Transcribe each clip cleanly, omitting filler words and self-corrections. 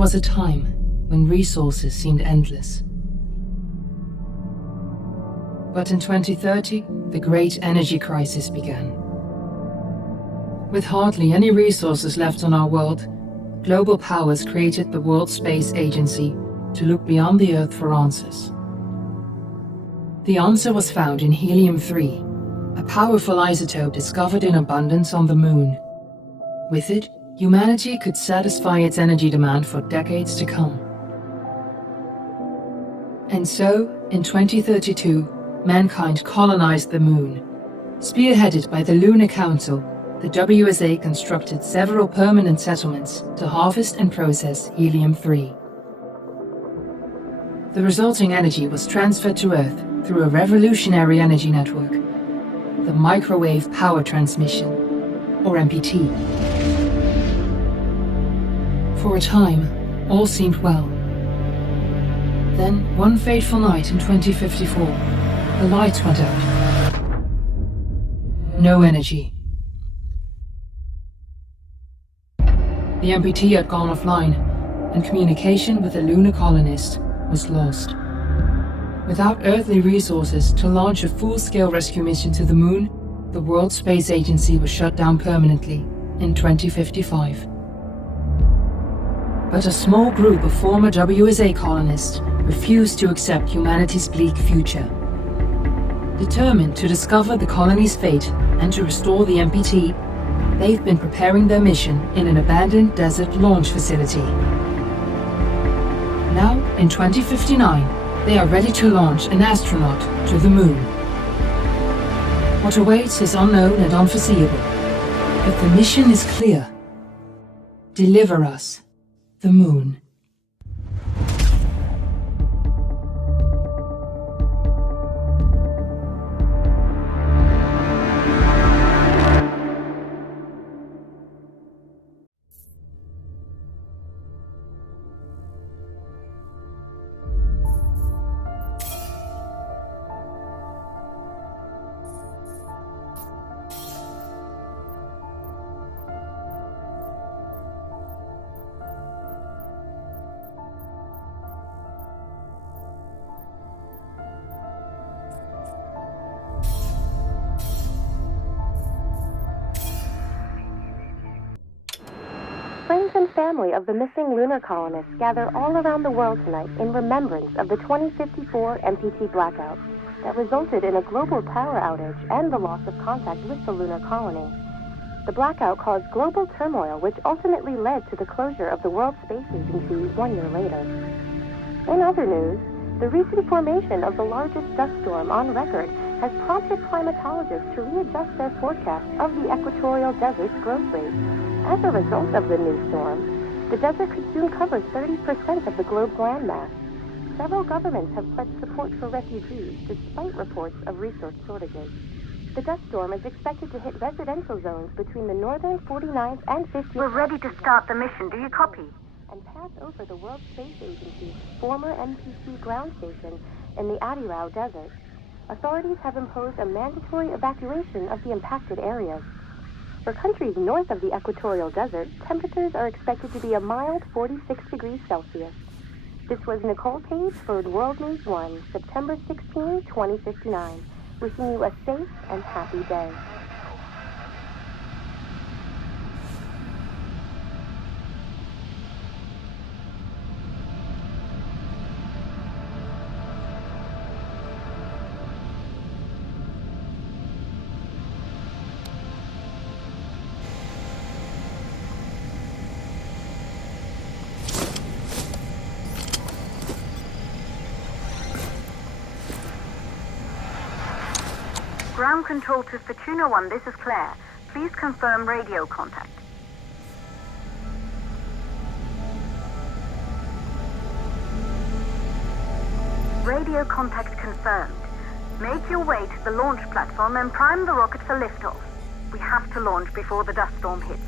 was a time when resources seemed endless. But in 2030, the great energy crisis began. With hardly any resources left on our world, global powers created the World Space Agency to look beyond the Earth for answers. The answer was found in helium-3, a powerful isotope discovered in abundance on the Moon. With it, humanity could satisfy its energy demand for decades to come. And so, in 2032, mankind colonized the Moon. Spearheaded by the Lunar Council, the WSA constructed several permanent settlements to harvest and process helium-3. The resulting energy was transferred to Earth through a revolutionary energy network, the Microwave Power Transmission, or MPT. For a time, all seemed well. Then, one fateful night in 2054, the lights went out. No energy. The MPT had gone offline, and communication with the lunar colonist was lost. Without earthly resources to launch a full-scale rescue mission to the Moon, the World Space Agency was shut down permanently in 2055. But a small group of former WSA colonists refused to accept humanity's bleak future. Determined to discover the colony's fate and to restore the MPT, they've been preparing their mission in an abandoned desert launch facility. Now, in 2059, they are ready to launch an astronaut to the Moon. What awaits is unknown and unforeseeable, but the mission is clear. Deliver us the Moon. Friends and family of the missing lunar colonists gather all around the world tonight in remembrance of the 2054 MPT blackout that resulted in a global power outage and the loss of contact with the lunar colony. The blackout caused global turmoil, which ultimately led to the closure of the World Space Agency 1 year later. In other news, the recent formation of the largest dust storm on record has prompted climatologists to readjust their forecast of the equatorial desert's growth rate. As a result of the new storm, the desert could soon cover 30% of the globe's landmass. Several governments have pledged support for refugees despite reports of resource shortages. The dust storm is expected to hit residential zones between the northern 49th and 50th... We're ready to start the mission. Do you copy? ...and pass over the World Space Agency's former NPC ground station in the Adirau Desert. Authorities have imposed a mandatory evacuation of the impacted areas. For countries north of the equatorial desert, temperatures are expected to be a mild 46 degrees Celsius. This was Nicole Page for World News 1, September 16, 2059. Wishing you a safe and happy day. Ground control to Fortuna 1, this is Claire. Please confirm radio contact. Radio contact confirmed. Make your way to the launch platform and prime the rocket for liftoff. We have to launch before the dust storm hits.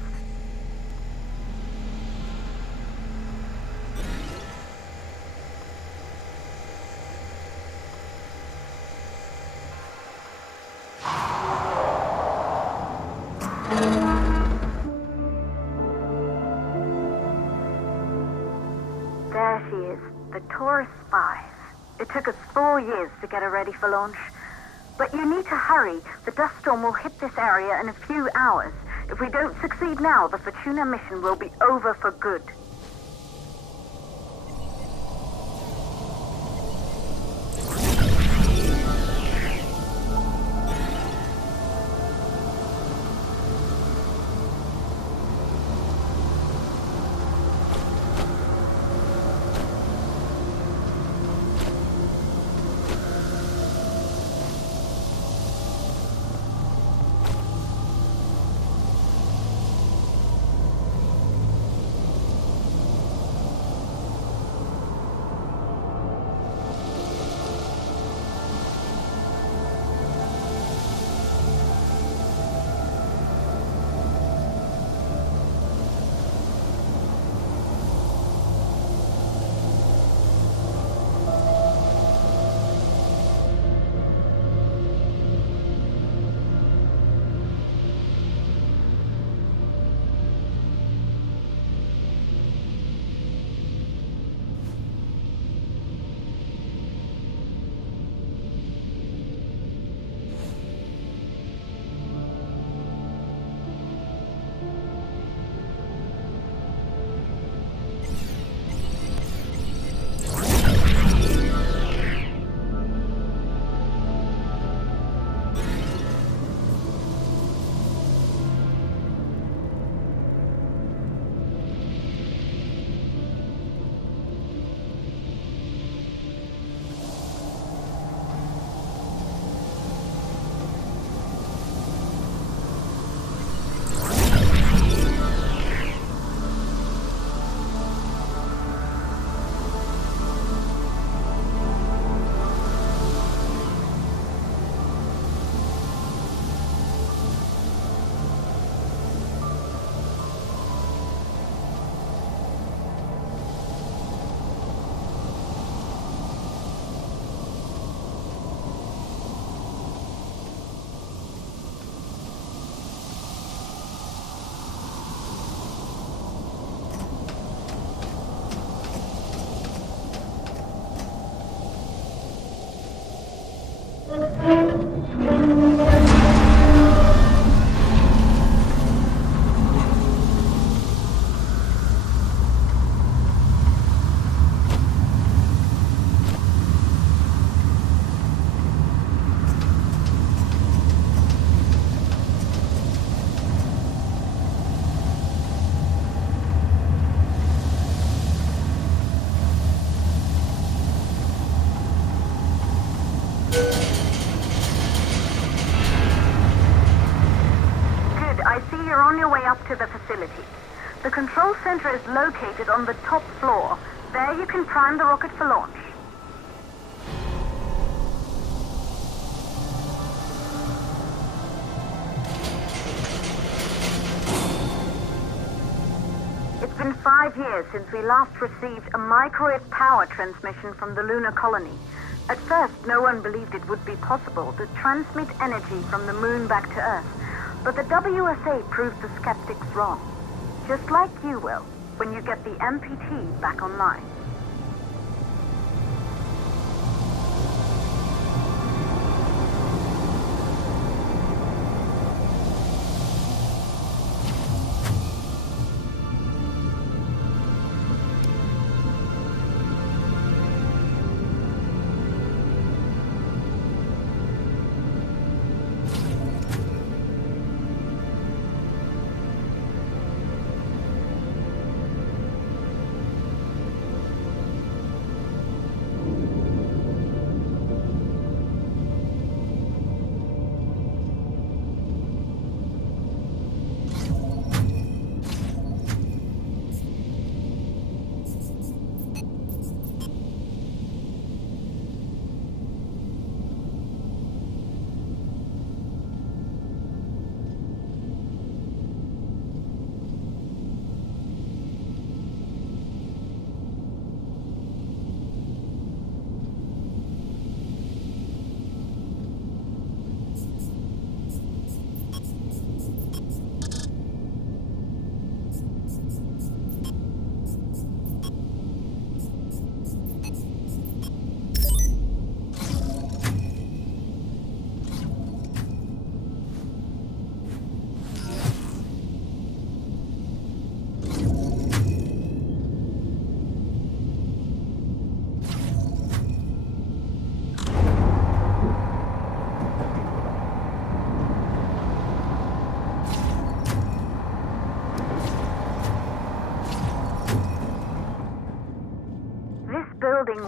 The Taurus 5. It took us 4 years to get it ready for launch. But you need to hurry. The dust storm will hit this area in a few hours. If we don't succeed now, the Fortuna mission will be over for good. To the facility. The control center is located on the top floor. There you can prime the rocket for launch. It's been 5 years since we last received a microwave power transmission from the lunar colony. At first, no one believed it would be possible to transmit energy from the moon back to Earth. But the WSA proved the skeptics wrong. Just like you will, when you get the MPT back online.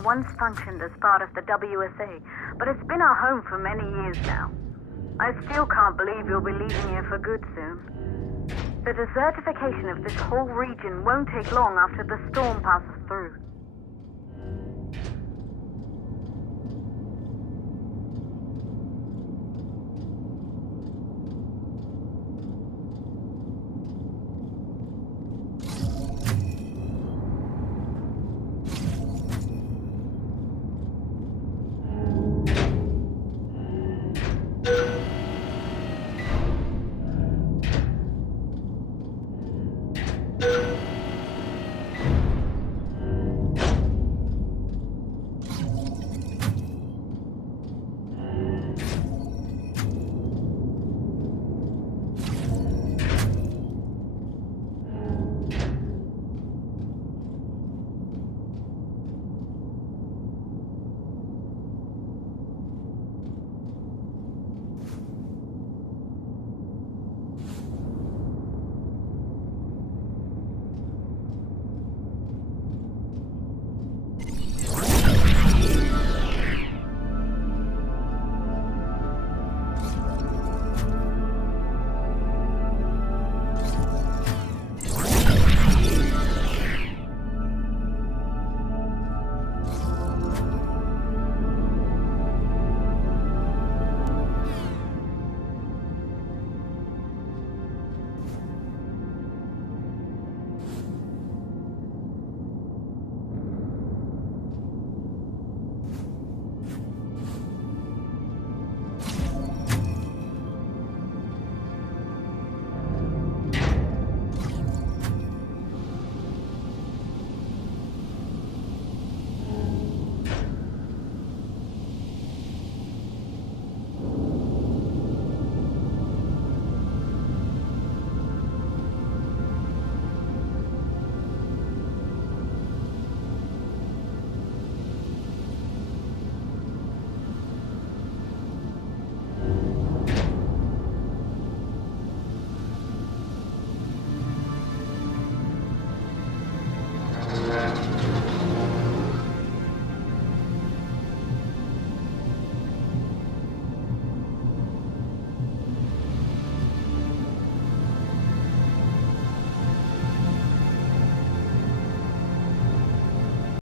once functioned as part of the WSA, but it's been our home for many years now. I still can't believe you'll be leaving here for good soon. The desertification of this whole region won't take long after the storm passes through.